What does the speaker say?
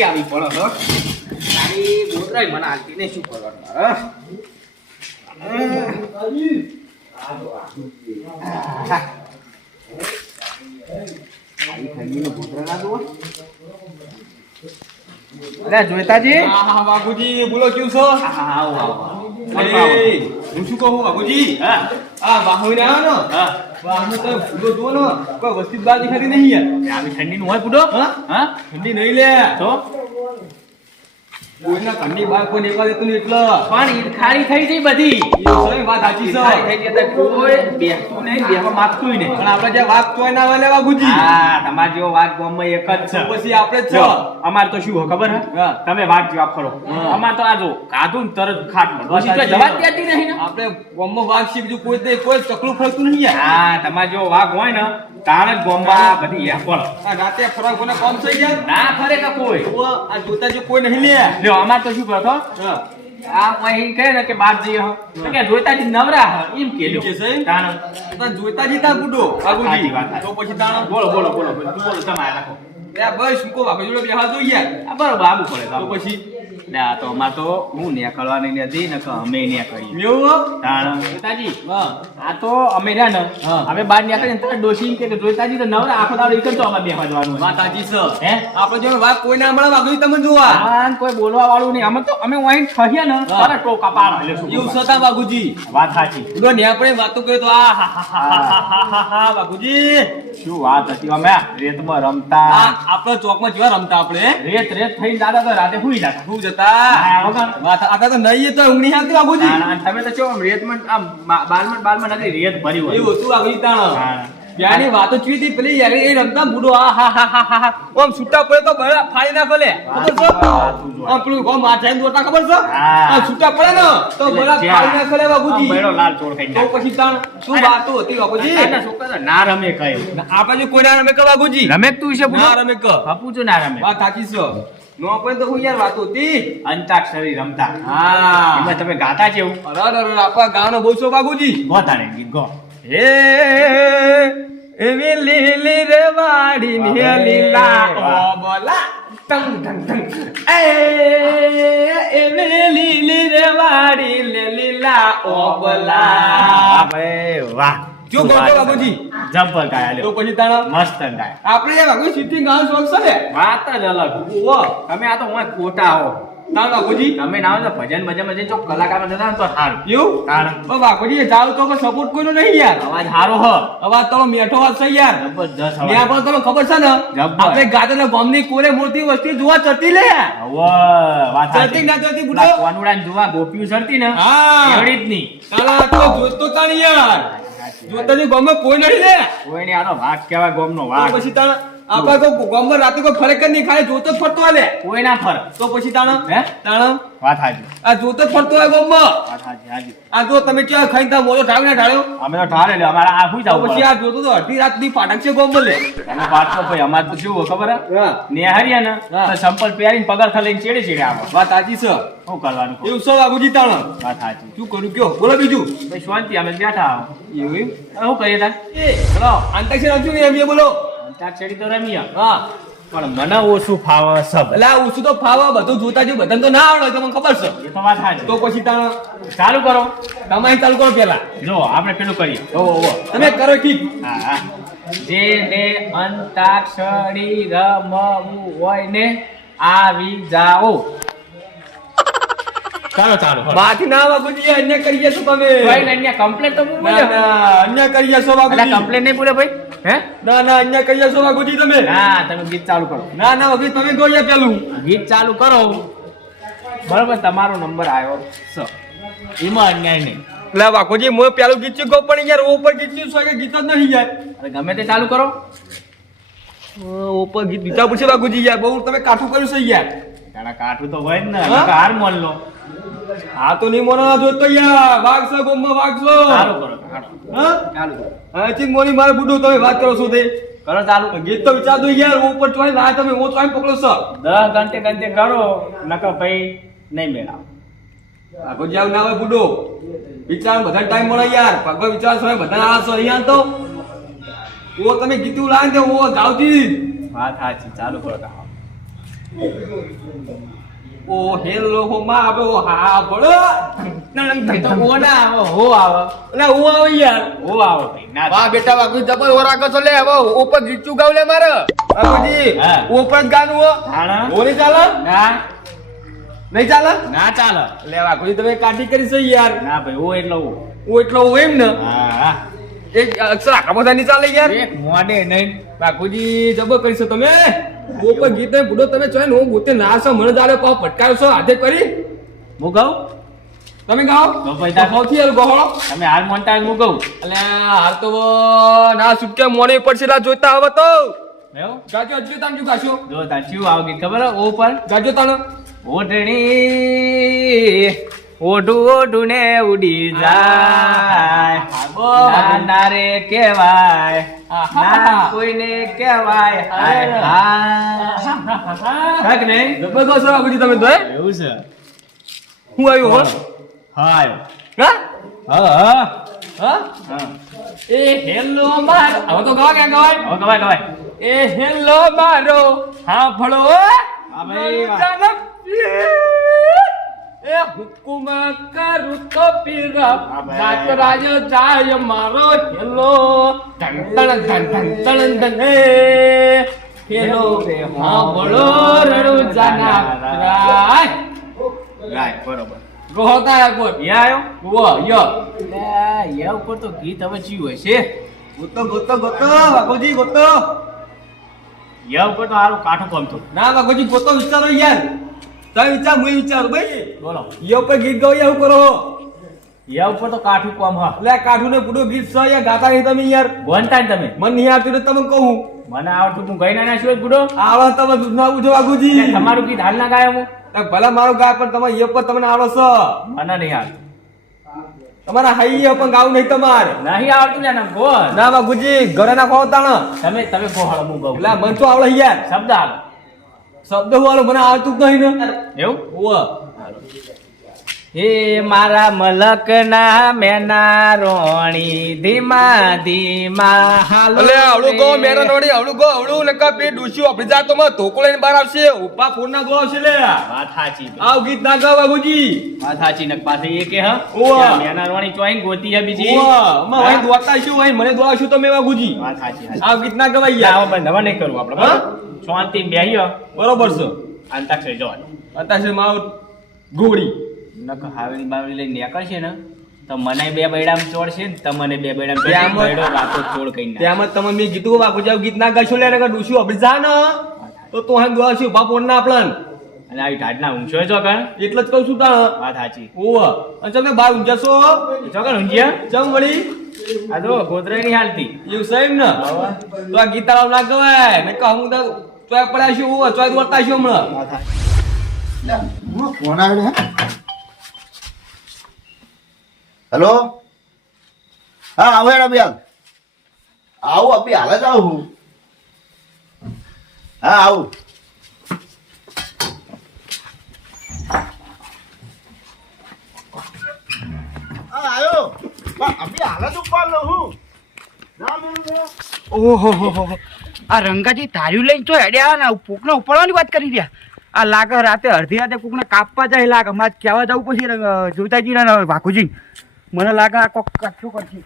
વેચી આવી પડો હો તારી ગોતરાય મને હાલતી ને શું કરવાનું મારે અરે જોઈતાજી હા બાપુજી બોલો કેવું છો? આવો હું શું કહું બાપુજી? હા વાહુને આવ્યો ને વાહનો તો ફૂલો જુઓ ને કોઈ વસ્તી બહાર દેખાતી નહીં યાર. આવી ઠંડીનું હોય પૂડો હા ઠંડી નહીં લે તો કોઈના ઘરની બહાર કોઈ નીકળવા દેતું નહીં એટલે પણ ઈદ ખારી થઈ જઈ બધી એ વાત સાચી છે. ખારી થઈ જતા કોઈ બેસતું નહીં બેસવા માંગતું નહીં પણ આપણે જે વાત તોય ના વાલે બાપુજી. હા તમાર જેવો વાત ગામમાં એક જ છે પછી આપણે જ જો છો. અમાર તો શું હોય ખબર હે હા. તમે વાત જવાબ કરો હા. અમાર તો આ જો કાઢું ને તરત ખાટ મળે પછી તો જવાબ દેતી નહીં ને આપણે ગામમાં વાઘ છે બીજું કોઈ તકલું ફરતું નહીં યાર. હા તમાર જેવો વાઘ હોય ને તાણ જ ગામમાં બધી હેપળ આ રાતે ફરક કોને કોમ થઈ ગયા ના ફરે કે કોઈ આ જોતા જો કોઈ નહીં લે. લ્યો અમાર તો શું કરો છો હા આ અહીં કહે ને કે બહાર જઈએ હો તો કે જોઈતા જ નવરા હ એમ કે લ્યો કે છે? તાણ તો જોઈતા જીતા ગુડો સાચી બાપુજી વાત, સાચી. તો પછી તાણ બોલો બોલો બોલો બોલો તું બોલો તમે આ રાખો લે બસ મૂકો બાપુ જોડે બેહા જો યાર. આ બરોબર આવું પડે તો પછી ના તો અમાર તો હું ને કરવાની નથી ને કે અમે ને કરી મેવું તાણ જોઈતાજી હા આ તો અમે રહ્યા ને હા. અમે બહાર નીકળીએ ને તો ડોશી કે જોઈતાજી તો નવરા આખો દાડો એક જ તો અમે બેસવા જવાનું હોય. વાત સાચી છે. હે આપણે જો વાત કોઈ ના મળે બાપુજી તમે જોવા આન કોઈ બોલવા વાળું નહીં અમે તો અમે વાઈન ખહીએ ને હા. તારા ટોકા પાડ એટલે શું એવું કરવાનું? છતાં બાપુજી વાત સાચી ઉડો ને આપણે વાતો કર્યો તો આ હા હા હા હા હા હા બાપુજી શું વાત હતી અમે રેતમાં રમતા આ આપણે ચોકમાં જેવા રમતા આપણે રેત રેત થઈને દાદા તો રાતે હુઈ જતા શું જતા હા, વગર. વાત આ તો નહીં તો ઊંઘ નહીં આવતી બાપુજી ના, ના, તમે તો છો આમ રેતમાં આમ બાલમાં નથી રેત ભરી હોય એવું હતું બાપુજી તાણ હા. ત્યાંની વાતો ચીવી હતી પેલી યાર એ રમતા બુડો આ હા હા હા હા ઓમ છૂટા પડે તો બળા ફાડી નાખો લે ખબર છે વાતું જો. આમ પેલું ગોમ માથે દોરતા ખબર છે હા. આ છૂટા પડે ને તો બળા ફાડી નાખો લે બાપુજી આમ બેડો લાલ ચોળ ખાઈ તો નાખે. પછી તાણ શું વાતો હતી બાપુજી અત્યારના છોકરા તો ના રમે કઈ આપણે જો કોઈ ના રમે કે બાપુજી રમે જ તું છે ના રમે કે બાપુ જો ના રમે વાત સાચી છે નો આપણે તો હું યાર વાતો હતી અંતાક્ષરી રમતા હા એમાં તમે ગાતા જેવું અરે અરે આપણા ગાવાનો બહુ છો બાપુજી ગોતાને ગીત ગો હે એવી લીલી રે વાડી ને લીલા ઓ બોલા ટંગ ટંગ ટંગ એવી લીલી રે વાડી ને લીલા ઓ બોલા ભાઈ વાહ જો ગોતો બાબુજી જબ્બર ગાયા તો લ્યો પછી તાણા મસ્ત ગાયા આપણે બાબુ સિટી ગાન શોખ છે ને વાત જ અલગ ઓહો તમે આ તો હું ખોટા હો તાણ બાબુજી તમે ના હોય તો ભજન ભજન જો કલાકાર જતા ને તો સારું એવું કારણ બાબુજી જાવ તો સપોર્ટ કોઈનો નહીં યાર અવાજ સારો હ અવાજ તો મેઠો વાત છે યાર જબરદસ્ત ને અવાજ આપણે તમને ખબર છે ને જબ્બર. આપણે ગાતરના ગામની કોરે મૂર્તિ વસ્તી જોવા ચડતી લે હવે વાત ચડતી ના ચડતી બુડો કોનુડાને જોવા ગોપીઓ સરતી ને હા એવડી જ નહીં તાલા તો જોતો તાણ યાર જોતા જે ગામમાં કોઈ નહીં લે કોઈને આનો વાઘ કહેવાય ગોમનો તો વાઘ પછી તાણ આપણે તો ગામમાં રાતે કોઈ ફરક જ નહીં ખાય જોતો જ ફરતો હાલે કોઈ ના ફર તો પછી તાણ હે તાણ વાત હાજી આ જોતો જ ફરતો હોય ગામમાં વાત હાજી હાજી આ જો તમે ક્યાં ખાઈને તા મોટો ઢાળ ના ઢાળ્યો અમે તો ઠારે લે અમારા આ હુઈ તો જાવ પછી આ જોતો તો અડધી રાત ની ફાટક છે ગામમાં લે તમે વાત તો ભાઈ અમાર તો શું હોય ખબર હે હા નેહરિયા ને હા. તો સંપલ પહેરીને પગરખા લઈને ચેડે ચેડે આવો વાત સાચી છે શું કરવાનું કહો? એવું સૌ બાબુજી તાણ વાત હાજી શું કરું કયો બોલો બીજું ભાઈ શાંતિ અમે બેઠા આવો એવું એમ? હવે શું કરીએ તાર એ ચલો અંતાક્ષરી રમશું ને એમ એ બોલો અંતાક્ષરી તો રમીએ હા પણ મને ઓછું ફાવે સબ એટલે આ ઓછું તો ફાવા બધું જોતા જો બધાને તો ના આવડે તો મને ખબર છે એ તો વાત હાજી તો પછી તાણ ચાલુ કરો તમારી ચાલુ કરો પેલા જો આપણે પેલું કરીએ ઓહો તમે કરો ઠીક હા હા જેને અંતાક્ષરી રમવું હોય ને આવી જાઓ ચાલો ચાલો બાથી ના બાબુજી અન્ય કરીએ છો તમે ભાઈ અન્ય કમ્પ્લેન તો હું ના બોલ્યો ના અન્ય કરીએ છો અલા બાબુજી કમ્પ્લેન નહીં બોલે ભાઈ હે ના ના અન્ય કરીએ છો બાબુજી તમે ના તમે ગીત ચાલુ કરો ના ના બાબુજી તમે ગોયા પેલું ગીત ચાલુ કરો બરોબર તમારો નંબર આવ્યો છે એમાં અન્યાય નહીં એટલે બાબુજી હું પેલું ગીત ગો પણ યાર ઉપર ગીત છે કે ગીત જ નહીં યાર અરે ગમે તે ચાલુ કરો ઉપર ગીત બીજા પૂછે બાબુજી યાર બહુ તમે કાઠું કર્યું છે યાર તારા કાઠું તો હોય જ ને હા? હાર મોન લો આ તો નહીં મોના જોતો યાર વાગશો ગોમમાં વાગશો ચાલુ કરો હાલો. હા ચાલુ કરો હા ચીક મોની મારે બુડો તમે વાત કરો છો તે કરો ચાલુ ગીત તો વિચાર દો યાર ઉપર ચોઈ ના તમે હું ચોઈ પકડો છો 10 ઘંટે ઘંટે કરો નકર ભાઈ નહીં મેળાવ આગો જાવ ના હોય બુડો વિચાર બધા ટાઈમ મળે યાર પગો વિચાર છો બધા આ છો અહીંયા તો ઓ તમે ગીતું લાવી દે ઓ જાવજી વાત સાચી ચાલુ કરો તાવ. ઓ હેલો હો માં આવો હા બોલો એ તો ઓ ના આવે હો આવે એટલે હું આવું યાર હો આવે ભાઈ ના વાહ બેટા વાગુ જબર ઓર આગળ છો લે હવે ઉપર ગીત ચુગાવ લે મારે બાપુજી હા. ઉપર જ ગાનું હો હાણા ઓ નહીં ચાલે ના નહીં ચાલે ના ચાલે લે બાપુજી તમે કાઢી કરી છે યાર ના ભાઈ ઓ એટલે ઓ હું એટલો હું એમ ને હા એક અક્ષર આખા બધા નહીં ચાલે યાર એક મોડે નહીં બાપુજી જબર કરીશો તમે ઉપર ગીત ને બુડો તમે ચોય ને હું ગોતે ના છો મને જાડે પાવ પટકાયો છો હાથે કરી હું કહું તમે ગાઓ તો ભાઈ તાર- સૌથી હાલ ગોહળો તમે હાલ મોનતા હું કહું એટલે હાલ તો ના છૂટકે મોડી પડશે લા જોઈતા હવે તો એવું ગાજો હજુ તાન જો ગાશો જો તાર ચિયું આવ ગીત ખબર હે? ઓ પર ગાજો તાન ઓઢણી ઓઢું ઓઢું ને ઉડી જાય ના ના રે કેવાય ના કોઈને કેવાય હાય હાય કાંઈક નહીં જબરદસ્ત બાપુજી તમે તો હે? એવું છે હું આવ્યો હો હાય હા હા હા હા હા એ હેલો માર હવે તો ગાવા ક્યાં ગવાય હવે કવાય કવાય એ હેલો મારો હા ફળો ભાઈ, વાહ. એ હુકુમ કરું તો પીરા હા, ભાઈ. જાતરાજ જાય મારો હેલો ધન ધન ધન ધન ધન ધન એ હેલો હા બોલો રણુ જાના રાય રાય બરોબર ગોહતા એકવાર યા આવ્યો વો યો યા ઉપર તો ગીત હવે ચિયું હશે ગોતો ગોતો ગોતો બાપુજી ગોતો યા ઉપર તો હારું કાઠું ગમતું ના બાપુજી ગોતો વિચારો યાર તમે વિચાર હું વિચારું ભાઈ બોલો યો પર ગીત ગાવ યા હું કરો યા ઉપર તો કાઠું કોમ હા એટલે કાઠું ને પૂરું ગીત છો યાર ગાતા નહીં તમે યાર બોલતા ને તમે મન નહીં આવતું એટલે તમને કહું મને આવડતું તું ગઈ ના શું બુડો આવો તમે દૂધ ના પૂછો બાપુજી તમારું ગીત હાલ ના ગાય હું ભલે મારું ગાય પણ તમે યો પર તમને આવડો છો મને નહીં આવડતું તમારા હાઈ પણ ગાવું નહીં તમારે નહીં આવડતું ને ગોળ ના બાપુજી ઘરે ના ખાવ તાણ તમે તમે ગોળ હું ગઉં એટલે મન તો આવડે યાર શબ્દ હાલો શબ્દ વાળો મને આવડતું જ નહીં ને એવું ઓ હે મારા મલક ના મેના રોણી ધીમા ધીમા હાલો અલે આવડું ગો મેરા નોડી આવડું ગો આવડું ને કા પે ડૂસ્યું આપણી જાત તો માં ધોકો લઈને બહાર આવશે ઉપા ફોન ના ગો આવશે લે વાત સાચી આવ ગીત ના ગાવ બાબુજી વાત સાચી ને પાછી એ કે હા ઓવા. મેના રોણી ચોઈન ગોતી હે બીજી ઓવા માં ભાઈ દોતા શું ભાઈ મને દોડાશું તમે બાબુજી વાત સાચી આવ ગીત ના ગવાય યાર યાર હવે નવા નહીં કરવું આપણે હા? બરાબર શાંતિ બેહ્યો બરોબર છે અંતાક્ષરી જવાનું અત્યારે માવ ગોળી નક હાવડી બાવડી લઈને નીકળશે ને તો મને બે બૈડામ ચોડશે ને તમને બે બૈડામ ત્યાં ચોડશે. બૈડો રાતો ચોડ કઈ ના ત્યાં તમે મેં કીધું બાબુજી આવ ગીત ના ગાશો લે ને ડૂસ્યું આપણી જા ને તો તો હે દોડાશું ઉપા ફોન ના આપલન અને આવી ઢાઢના ઊંચો છો કણ એટલે જ કહું છું તાણ વાત સાચી ઓવા અને તમે બહાર ઊંઘ્યા છો છો કણ ઊંઘ્યા ચમ વળી આ જો ગોદરાઈ ની હાલતી એવું સહી ને તો આ ગીત તાળાવ ના ગવાય મેં કહું હું તો ચોય પડ્યા છું ઓવા ચોય દોડતા છું હમણાં ફોન આવ્યો હે હેલો હા આવો હેડ અભી હાલ આવું અભી હાલ જ આવું હા આવું હા આયો અભી હાલ જ ઉપર લઉં હું ના મેળવું ઓહો આ રંગાજી ધાર્યું લઈને તો હેડ્યા ને કોકને ઉપાડવાની વાત કરી રહ્યા આ લાગે રાતે અડધી રાતે કોકને કાપવા જાય લાગે મારે કહેવા જવું પછી જોતાજી ને વાઘુજી મને લાગે આ કોક કચરું કરશે